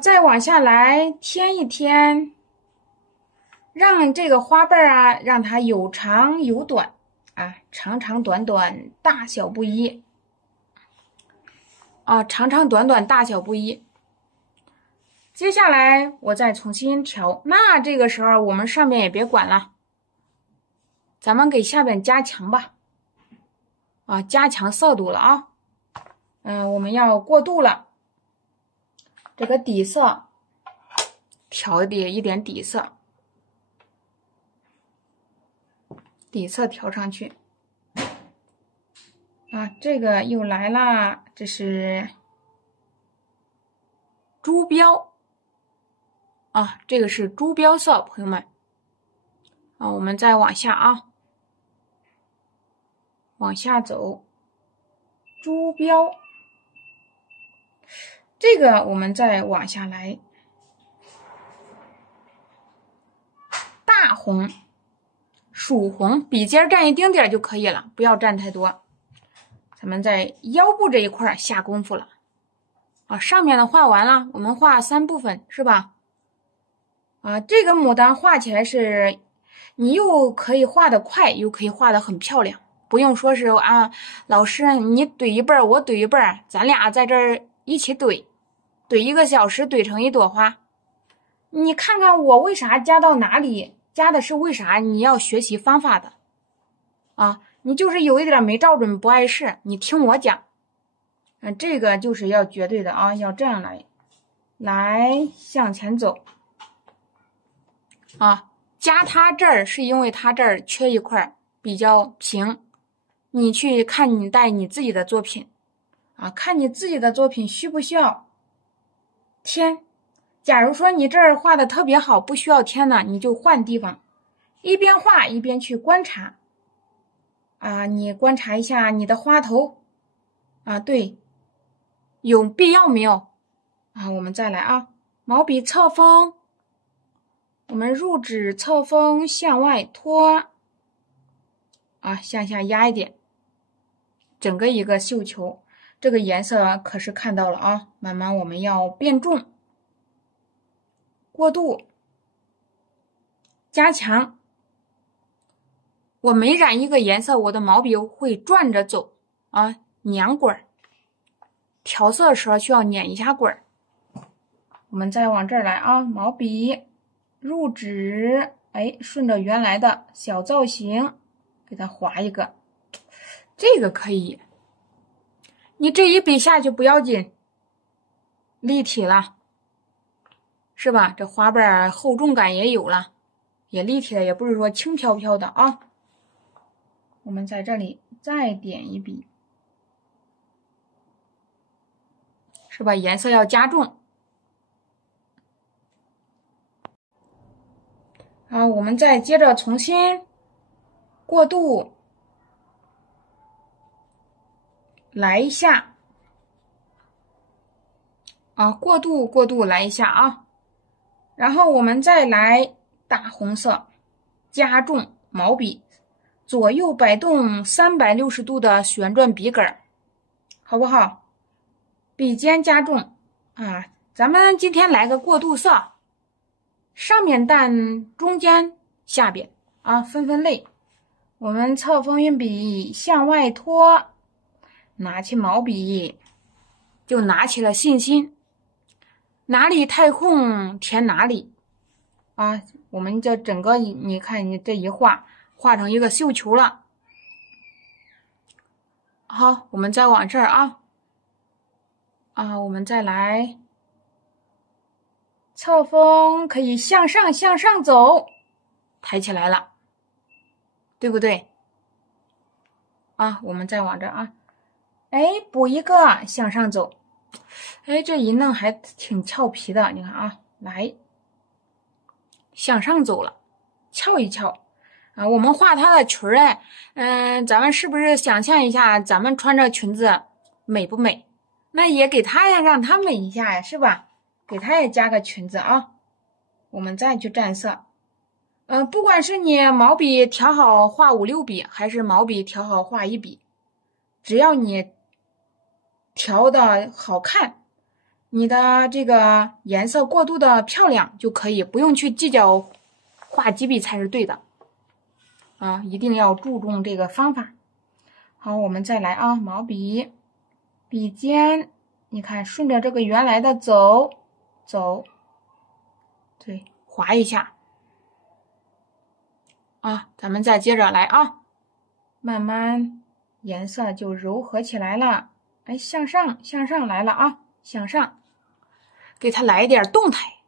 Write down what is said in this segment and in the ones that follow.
再往下来添一添，让这个花瓣啊，让它有长有短啊，长长短短，大小不一啊，长长短短，大小不一。接下来我再重新调，那这个时候我们上面也别管了，咱们给下边加强吧，啊，加强色度了啊，我们要过渡了。这个底色调一点底色，底色调上去啊，这个又来了，这是朱标啊，这个是朱标色，朋友们啊，我们再往下啊，往下走，朱标。这个我们再往下来，大红、曙红，笔尖蘸一丁点就可以了，不要蘸太多。咱们在腰部这一块下功夫了啊，上面的画完了，我们画3部分是吧？啊，这个牡丹画起来是，你又可以画得快，又可以画得很漂亮，不用说是啊，老师你怼一半我怼一半，咱俩在这儿一起怼1个小时怼成一朵花。你看看我为啥加到哪里，加的是为啥？你要学习方法的啊，你就是有一点没照准不碍事，你听我讲。这个就是要绝对的啊，要这样来向前走啊。加它这儿是因为它这儿缺一块比较平，你去看你带你自己的作品啊，看你自己的作品需不需要添。假如说你这儿画的特别好，不需要添呢，你就换地方，一边画一边去观察啊，你观察一下你的花头啊，对，有必要没有啊？我们再来啊，毛笔侧锋，我们入指侧锋向外拖啊，向下压一点，整个一个绣球，这个颜色可是看到了啊，慢慢我们要变重，过渡，加强。我每染一个颜色，我的毛笔会转着走啊，捻滚儿。调色的时候需要捻一下滚儿。我们再往这儿来啊，毛笔入指，顺着原来的小造型给它划一个，这个可以。你这一笔下去不要紧，立体了，是吧？这花瓣厚重感也有了，也立体了，也不是说轻飘飘的啊。我们在这里再点一笔，是吧？颜色要加重。好，我们再接着重新过渡，来一下啊，过渡来一下啊，然后我们再来大红色，加重毛笔，左右摆动360度的旋转笔杆，好不好？笔尖加重啊，咱们今天来个过渡色，上面淡，中间下边啊，分类。我们侧锋运笔向外拖，拿起毛笔就拿起了信心，哪里太空填哪里啊！我们这整个你看你这一画成一个绣球了。好，我们再往这儿啊，我们再来侧锋可以向上走，抬起来了，对不对啊？我们再往这儿啊，补一个向上走，这一弄还挺俏皮的，你看啊，来向上走了，翘一翘啊。我们画它的裙儿咱们是不是想象一下，咱们穿着裙子美不美？那也给它呀，让它美一下呀，是吧？给它也加个裙子啊。我们再去蘸色，不管是你毛笔调好画5、6笔，还是毛笔调好画1笔，只要你调的好看，你的这个颜色过渡的漂亮就可以，不用去计较画几笔才是对的啊，一定要注重这个方法。好，我们再来啊，毛笔、笔尖，你看顺着这个原来的走，对，划一下啊，咱们再接着来啊，慢慢颜色就柔和起来了。哎，向上来了啊，向上，给它来一点动态，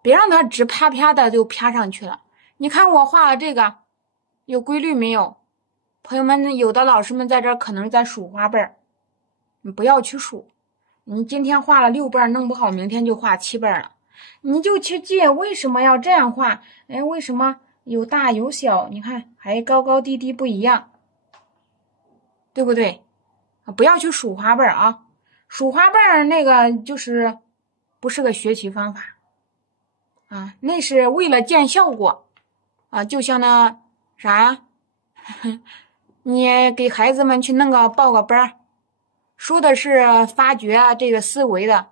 别让它直啪啪的就啪上去了。你看我画的这个有规律没有？朋友们，有的老师们在这儿可能在数花瓣，你不要去数。你今天画了6瓣，弄不好明天就画7瓣了。你就去记为什么要这样画？哎，为什么有大有小？你看还高高低低不一样，对不对？不要去数花瓣啊！数花瓣那个就是不是个学习方法啊，那是为了见效果啊，就像那啥呀，你给孩子们去弄个报个班，说的是发掘这个思维的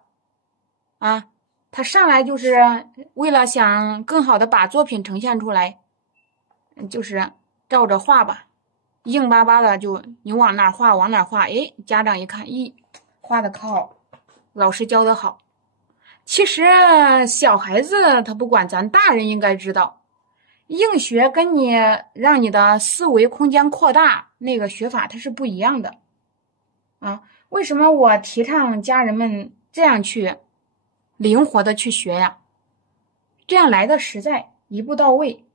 啊，他上来就是为了想更好的把作品呈现出来，就是照着画吧。硬巴巴的就你往哪画往哪画，哎，家长一看，咦，画的可好，老师教的好。其实小孩子他不管，咱大人应该知道，硬学跟你让你的思维空间扩大那个学法它是不一样的啊。为什么我提倡家人们这样去灵活的去学呀？这样来的实在，一步到位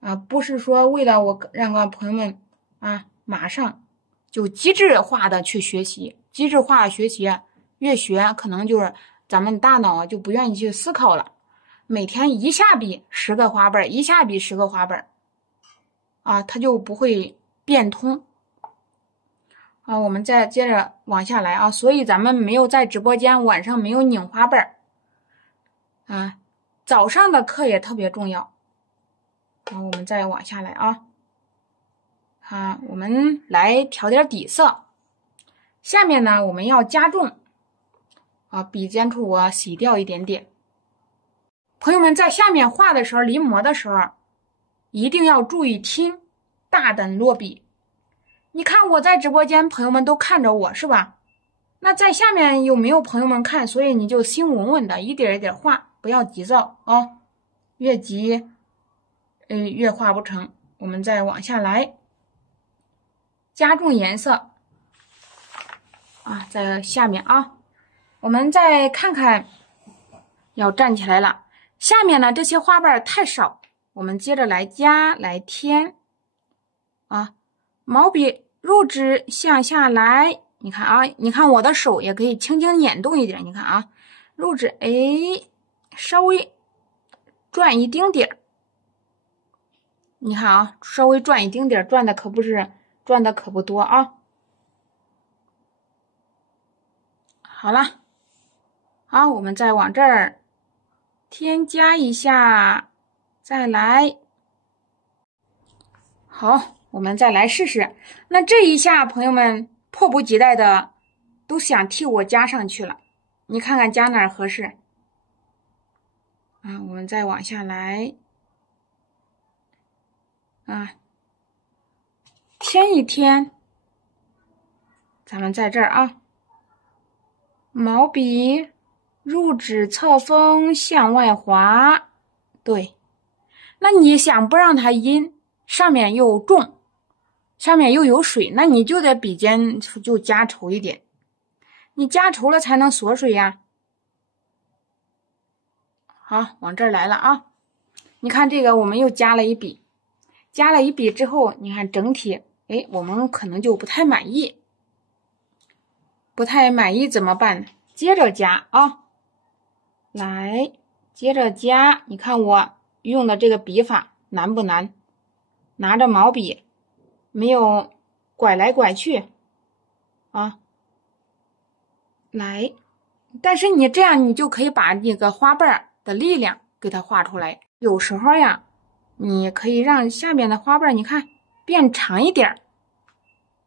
啊，不是说为了我让个朋友们啊，马上就机制化的去学习，机制化的学习越学可能就是咱们大脑就不愿意去思考了，每天一下笔10个花瓣，一下笔10个花瓣啊，它就不会变通啊。我们再接着往下来啊，所以咱们没有在直播间晚上没有拧花瓣啊，早上的课也特别重要啊。我们再往下来啊。我们来调点底色。下面呢，我们要加重啊，笔尖处我洗掉一点点。朋友们在下面画的时候，临摹的时候，一定要注意听，大胆落笔。你看我在直播间，朋友们都看着我是吧？那在下面有没有朋友们看？所以你就心稳稳的，一点一点画，不要急躁啊，越急，越画不成。我们再往下来。加重颜色啊，在下面啊，我们再看看，要站起来了。下面呢，这些花瓣太少，我们接着来加来添啊。毛笔入指向下来，你看啊，你看我的手也可以轻轻捻动一点，你看啊，入指哎，稍微转一丁点儿，你看啊，稍微转一丁点儿，转的可不多啊。好了，好，我们再往这儿添加一下，再来。好，我们再来试试。那这一下，朋友们迫不及待的都想替我加上去了。你看看加哪儿合适？啊，我们再往下来。啊，添一添。咱们在这儿啊。毛笔入指侧锋向外滑，对。那你想不让它阴，上面又重，上面又有水，那你就得笔尖就加稠一点，你加稠了才能锁水呀。好，往这儿来了啊。你看这个我们又加了一笔，加了一笔之后，你看整体，哎，我们可能就不太满意。不太满意怎么办呢？接着加啊，来，接着加。你看我用的这个笔法难不难？拿着毛笔，没有拐来拐去啊，来。但是你这样，你就可以把那个花瓣的力量给它画出来。有时候呀，你可以让下面的花瓣，你看变长一点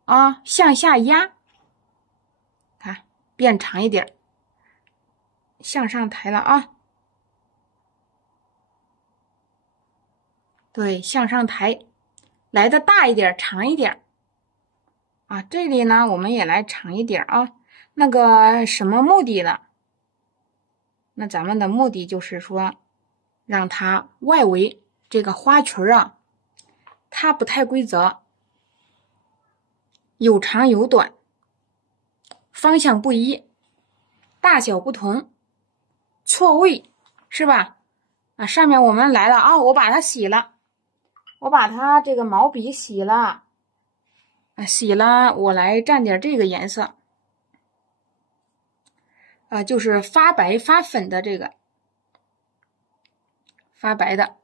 啊，向下压。变长一点，向上抬了啊。对，向上抬，来的大一点，长一点。啊，这里呢，我们也来长一点啊。那个什么目的呢？那咱们的目的就是说，让它外围这个花裙啊，它不太规则，有长有短，方向不一，大小不同，错位，是吧？啊，上面我们来了啊，我把它洗了，我把它这个毛笔洗了，洗了，我来蘸点这个颜色。就是发白发粉的这个，发白的，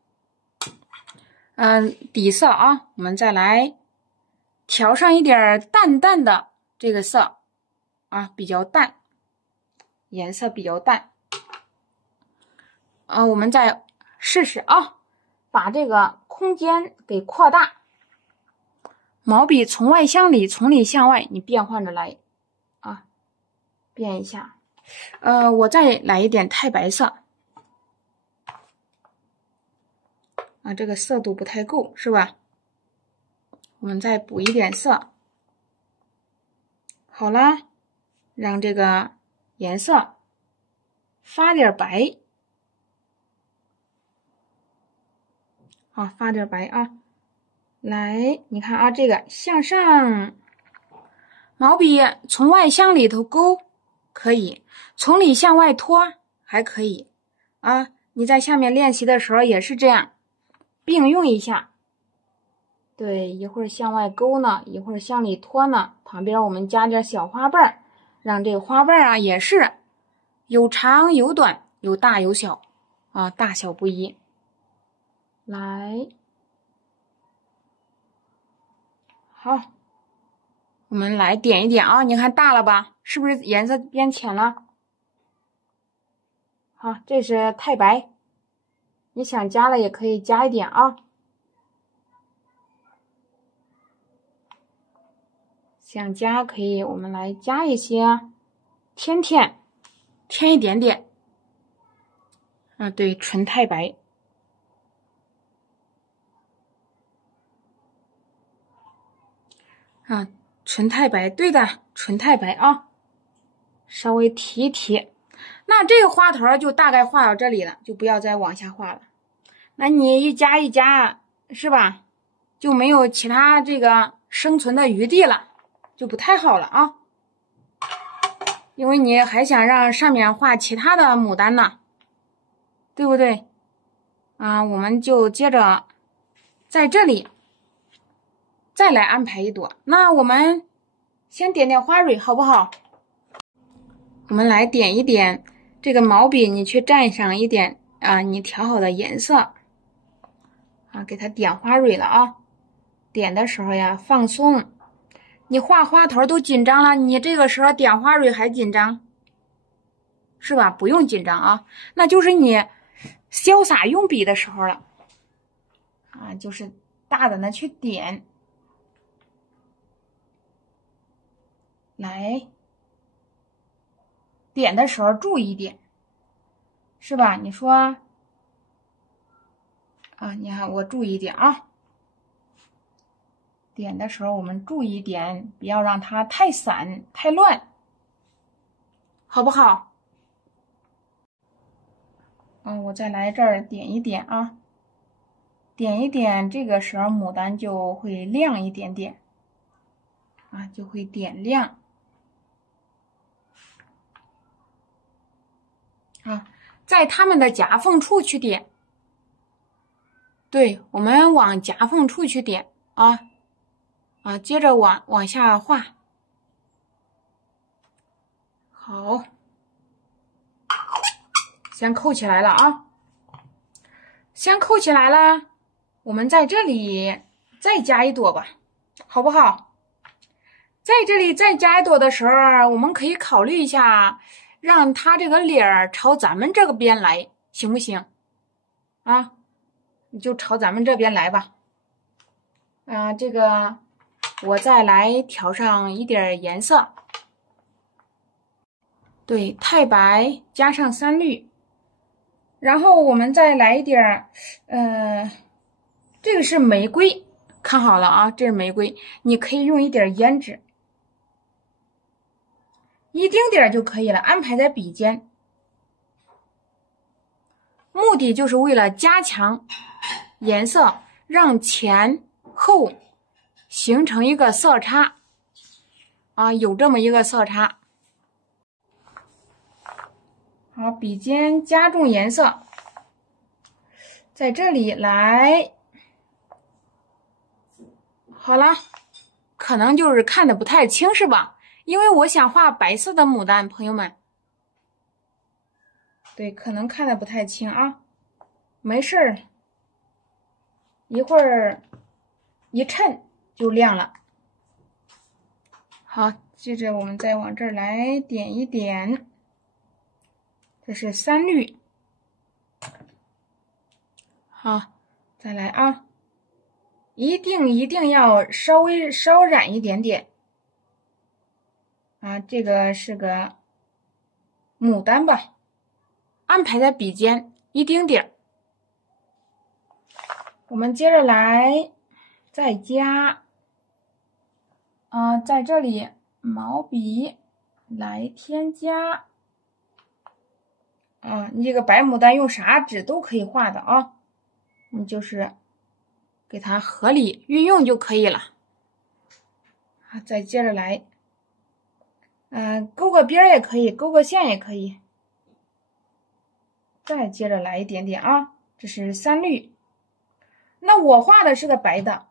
底色啊，我们再来调上一点淡淡的这个色啊，比较淡，颜色比较淡。我们再试试啊，把这个空间给扩大，毛笔从外向里，从里向外，你变换着来啊，变一下。我再来一点太白色啊，这个色度不太够，是吧？我们再补一点色。好了，让这个颜色发点白啊，发点白啊。来，你看啊，这个向上，毛笔从外向里头勾可以，从里向外拖还可以啊。你在下面练习的时候也是这样，并用一下。对，一会儿向外勾呢，一会儿向里拖呢。旁边我们加点小花瓣儿，让这个花瓣啊也是有长有短，有大有小啊，大小不一。来，好，我们来点一点啊，你看大了吧？是不是颜色变浅了？好，这是太白，你想加了也可以加一点啊。想加可以，我们来加一些，添一点点。对，纯太白。纯太白，对的，纯太白啊。稍微提一提，那这个花头就大概画到这里了，就不要再往下画了。那你一加一加，是吧？就没有其他这个生存的余地了，就不太好了啊。因为你还想让上面画其他的牡丹呢，对不对？我们就接着在这里再来安排一朵。那我们先点点花蕊好不好？我们来点一点这个毛笔，你去蘸上一点你调好的颜色给它点花蕊了啊。点的时候呀，放松。你画花头都紧张了，你这个时候点花蕊还紧张，是吧？不用紧张啊，那就是你潇洒用笔的时候了就是大胆的去点。来，点的时候注意点，是吧？你说你看我注意点啊。点的时候我们注意点，不要让它太散太乱，好不好？我再来这儿点一点啊，点一点，这个时候牡丹就会亮一点点就会点亮在它们的夹缝处去点。对，我们往夹缝处去点接着往下画。好，先扣起来了先扣起来了，我们在这里再加一朵吧，好不好？在这里再加一朵的时候，我们可以考虑一下，让它这个脸儿朝咱们这个边来，行不行？你就朝咱们这边来吧。这个我再来调上一点颜色。对，太白加上3绿，然后我们再来一点儿，这个是玫瑰，看好了啊，这是玫瑰，你可以用一点胭脂，一丁点儿就可以了，安排在笔尖。目的就是为了加强颜色，让前后形成一个色差啊，有这么一个色差。好，笔尖加重颜色，在这里来，好了，可能就是看的不太清是吧？因为我想画白色的牡丹，朋友们，对，可能看的不太清啊，没事儿，一会儿一衬就亮了。好，接着我们再往这儿来点一点，这是3绿。好，再来啊，一定要稍微稍染一点点啊，这个是个牡丹吧，安排在笔尖一丁点儿。我们接着来再加在这里毛笔来添加你这个白牡丹用啥纸都可以画的啊，你就是给它合理运用就可以了。再接着来，勾个边也可以，勾个线也可以。再接着来一点点啊，这是3绿。那我画的是个白的，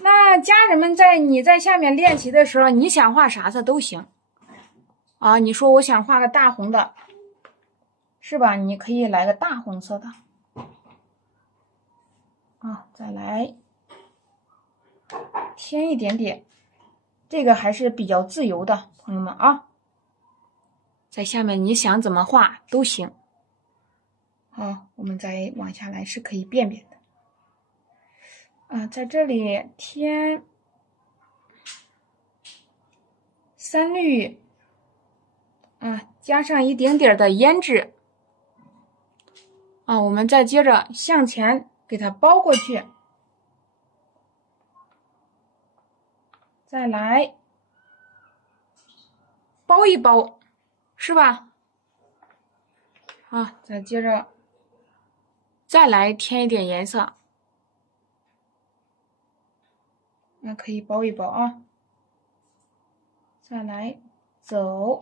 那家人们你在下面练习的时候，你想画啥色都行啊。你说我想画个大红的，是吧？你可以来个大红色的啊，再来添一点点，这个还是比较自由的，朋友们啊，在下面你想怎么画都行。好，我们再往下来是可以变变的在这里添3绿加上一丁点的胭脂我们再接着向前给它包过去，再来包一包，是吧？再接着再来添一点颜色，那可以包一包啊。再来走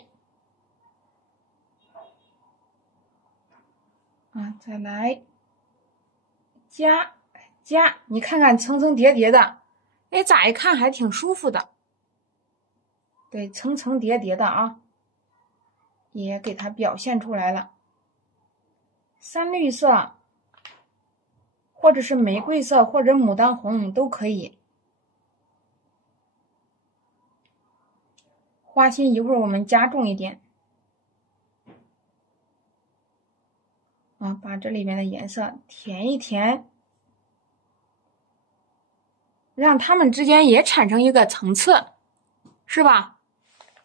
再来加，你看看层层叠叠的，哎，咋一看还挺舒服的。对，层层叠叠的啊，也给它表现出来了。3绿色，或者是玫瑰色，或者牡丹红都可以。花心一会儿我们加重一点把这里面的颜色填一填，让它们之间也产生一个层次，是吧？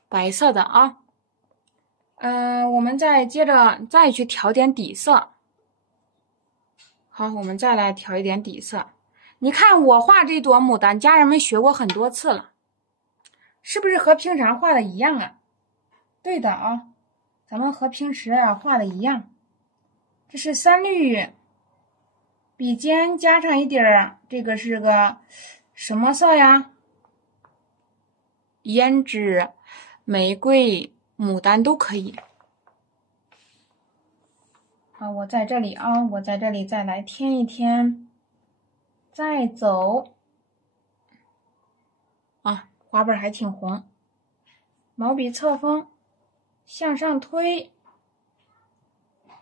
白色的啊。我们再接着再去调点底色。好，我们再来调一点底色。你看我画这朵牡丹，家人们学过很多次了，是不是和平常画的一样啊？对的啊，咱们和平时画的一样。这是3绿，笔尖加上一点儿，这个是个什么色呀？胭脂、玫瑰、牡丹都可以。好，我在这里我在这里再来添一添，再走花瓣还挺红，毛笔侧锋向上推，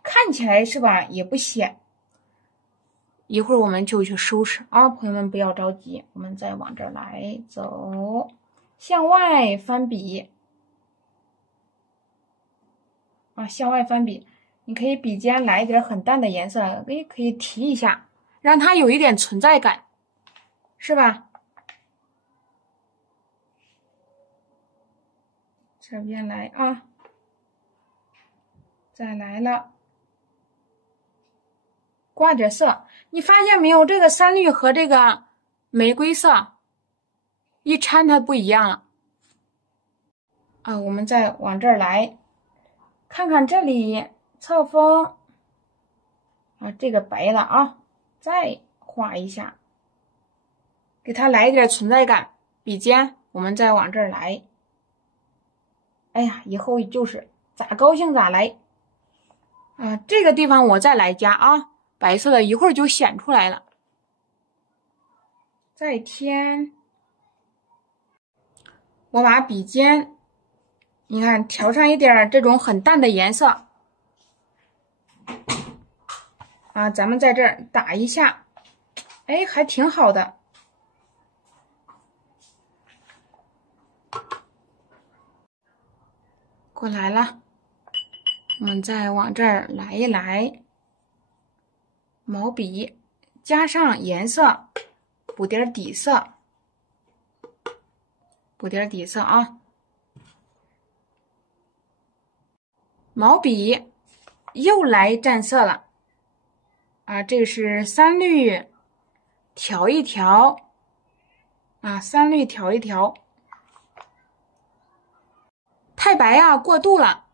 看起来是吧也不显。一会儿我们就去收拾朋友们不要着急，我们再往这儿来走，向外翻笔向外翻笔，你可以笔尖来一点很淡的颜色，可以提一下，让它有一点存在感，是吧？这边来再来了，挂点色，你发现没有？这个三绿和这个玫瑰色一掺它不一样了啊！我们再往这儿来，看看这里侧锋啊，这个白了啊，再画一下，给它来一点存在感。笔尖我们再往这儿来，哎呀，以后就是咋高兴咋来啊！这个地方我再来加啊，白色的一会儿就显出来了。再添，我把笔尖，你看调上一点这种很淡的颜色啊，咱们在这儿打一下，哎，还挺好的。过来了，我们再往这儿来一来，毛笔加上颜色，补点底色，补点底色啊。毛笔又来蘸色了啊，这是三绿调一调啊，三绿调一调。太白啊，过渡了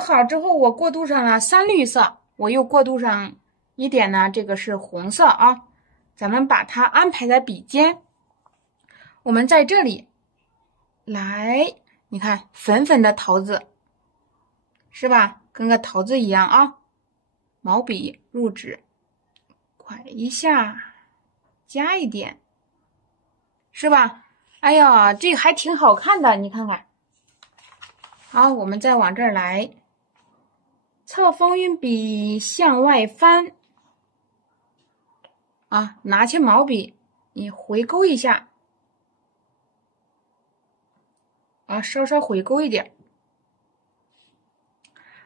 好之后，我过渡上了三绿色，我又过渡上一点呢，这个是红色啊，咱们把它安排在笔尖。我们在这里来，你看粉粉的桃子，是吧？跟个桃子一样啊。毛笔入纸，拐一下，加一点，是吧？哎呀，这个还挺好看的，你看看。好，我们再往这儿来，侧锋运笔向外翻啊，拿起毛笔，你回勾一下啊，稍稍回勾一点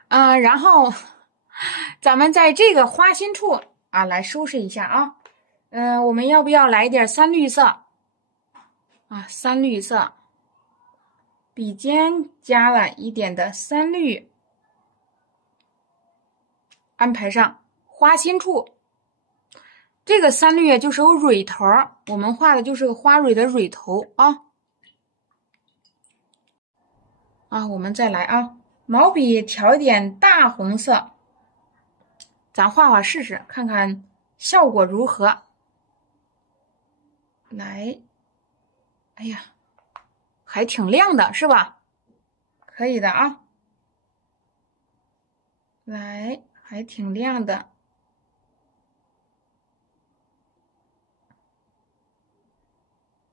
啊，然后咱们在这个花心处啊来收拾一下啊。我们要不要来点三绿色啊？三绿色。笔尖加了一点的三绿，安排上花心处。这个三绿就是有蕊头，我们画的就是个花蕊的蕊头啊。我们再来啊，毛笔调一点大红色，咱画画试试，看看效果如何。来，哎呀。还挺亮的，是吧？可以的啊。来，还挺亮的。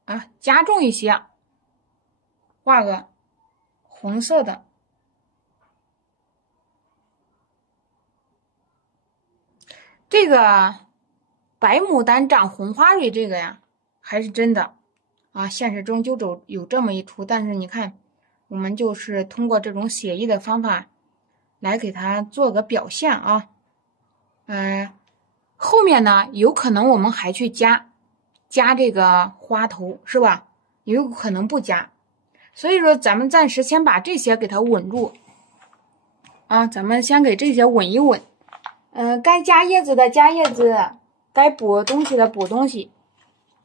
啊，加重一些，画个红色的。这个白牡丹长红花蕊，这个呀，还是真的。啊，现实中就有这么一出，但是你看，我们就是通过这种写意的方法来给它做个表现啊。后面呢，有可能我们还去加这个花头，是吧？也有可能不加，所以说咱们暂时先把这些给它稳住啊，咱们先给这些稳一稳。该加叶子的加叶子，该补东西的补东西。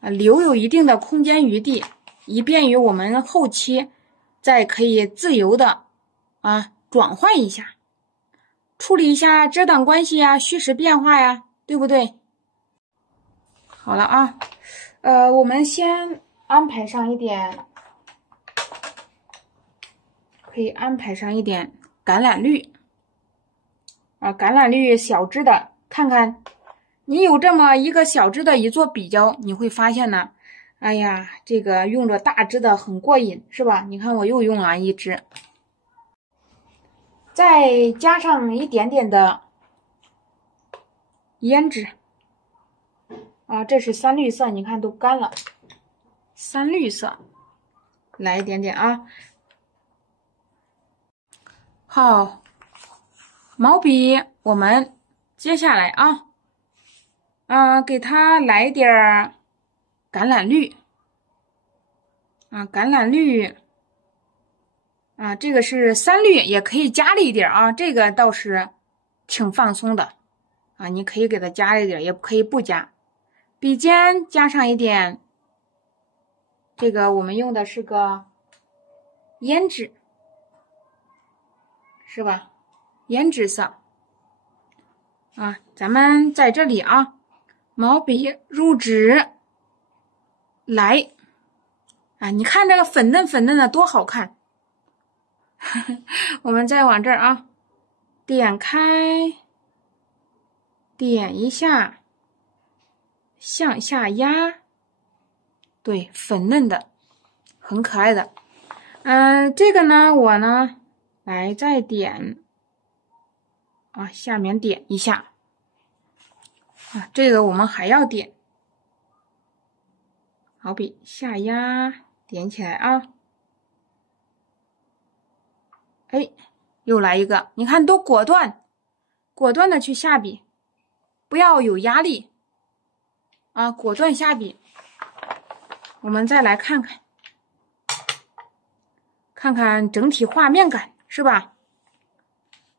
留有一定的空间余地，以便于我们后期再可以自由的转换一下，处理一下遮挡关系呀、虚实变化呀，对不对？好了啊，我们先安排上一点，可以安排上一点橄榄绿啊，橄榄绿小支的，看看。你有这么一个小支的一做比较，你会发现呢，哎呀，这个用着大支的很过瘾，是吧？你看我又用了一支，再加上一点点的胭脂啊，这是三绿色，你看都干了，三绿色，来一点点啊。好，毛笔我们接下来给它来点橄榄绿啊，橄榄绿啊，这个是三绿，也可以加了一点啊，这个倒是挺放松的啊。你可以给它加一点，也可以不加。笔尖加上一点，这个我们用的是个胭脂，是吧？胭脂色啊，咱们在这里啊，毛笔入纸来啊，你看这个粉嫩粉嫩的多好看。我们再往这儿啊，点开，点一下，向下压，对，粉嫩的，很可爱的。这个呢，我呢来再点啊，下面点一下啊，这个我们还要点，毛笔下压，点起来啊。哎，又来一个，你看多果断的去下笔，不要有压力啊，果断下笔。我们再来看看整体画面感，是吧？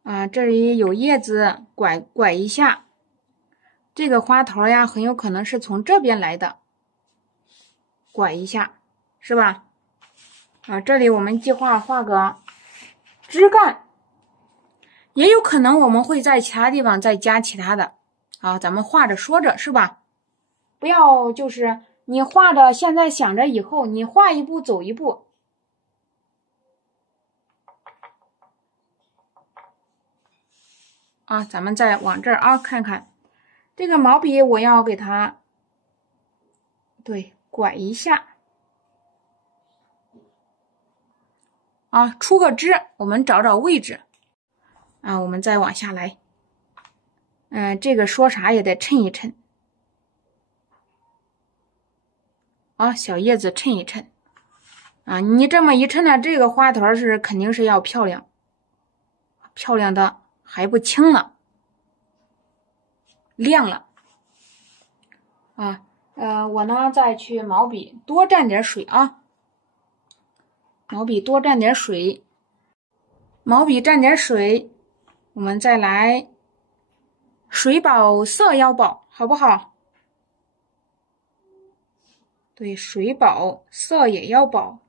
啊，这里有叶子，拐一下，这个花头呀，很有可能是从这边来的，拐一下，是吧？啊，这里我们计划画个枝干，也有可能我们会在其他地方再加其他的。好，咱们画着说着，是吧？不要就是你画着，现在想着以后，你画一步走一步。啊，咱们再往这儿啊，看看这个毛笔，我要给它对拐一下啊，出个枝，我们找找位置啊，我们再往下来。这个说啥也得衬一衬啊，小叶子衬一衬啊，你这么一衬呢，这个花头是肯定是要漂亮，漂亮的还不轻呢，亮了啊。我呢再去毛笔多蘸点水啊，毛笔多蘸点水，毛笔蘸点水，我们再来水饱色要饱，好不好？对，水饱色也要饱。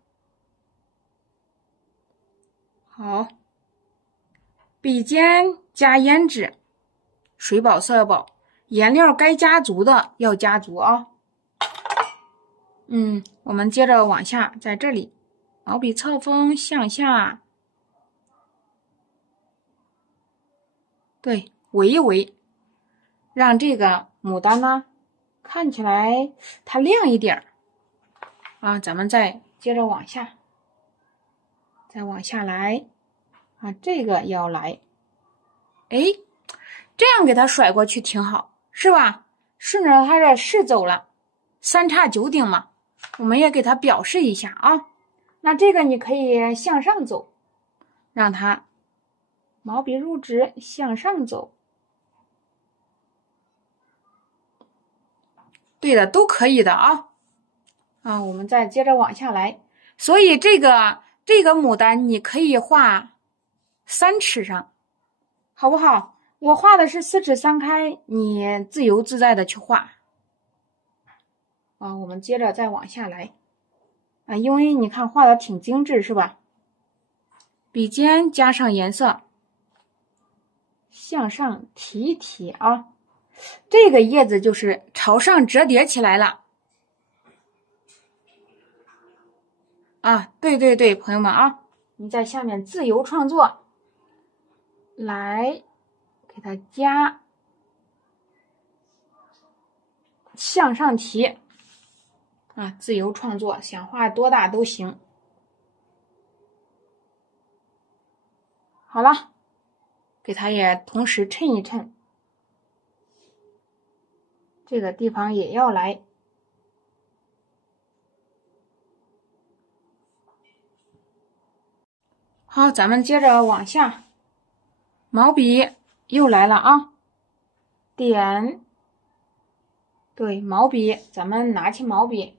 好，笔尖加胭脂，水饱色要饱，颜料该加足的要加足啊。我们接着往下，在这里，毛笔侧锋向下，对，围一围，让这个牡丹呢看起来它亮一点啊。咱们再接着往下，再往下来啊，这个要来，哎，这样给它甩过去挺好，是吧？顺着它的势走了，三叉九顶嘛。我们也给它表示一下啊。那这个你可以向上走，让它毛笔入纸向上走。对的，都可以的啊。我们再接着往下来。所以这个牡丹你可以画3尺上，好不好？我画的是4尺3开，你自由自在的去画。我们接着再往下来因为你看画的挺精致，是吧？笔尖加上颜色，向上提一提啊，这个叶子就是朝上折叠起来了啊！对对对，朋友们啊，你在下面自由创作，来给它加向上提啊，自由创作，想画多大都行。好了，给它也同时衬一衬，这个地方也要来。好，咱们接着往下，毛笔又来了啊，点，对，毛笔，咱们拿起毛笔，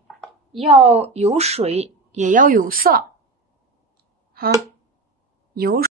要有水，也要有色。好，有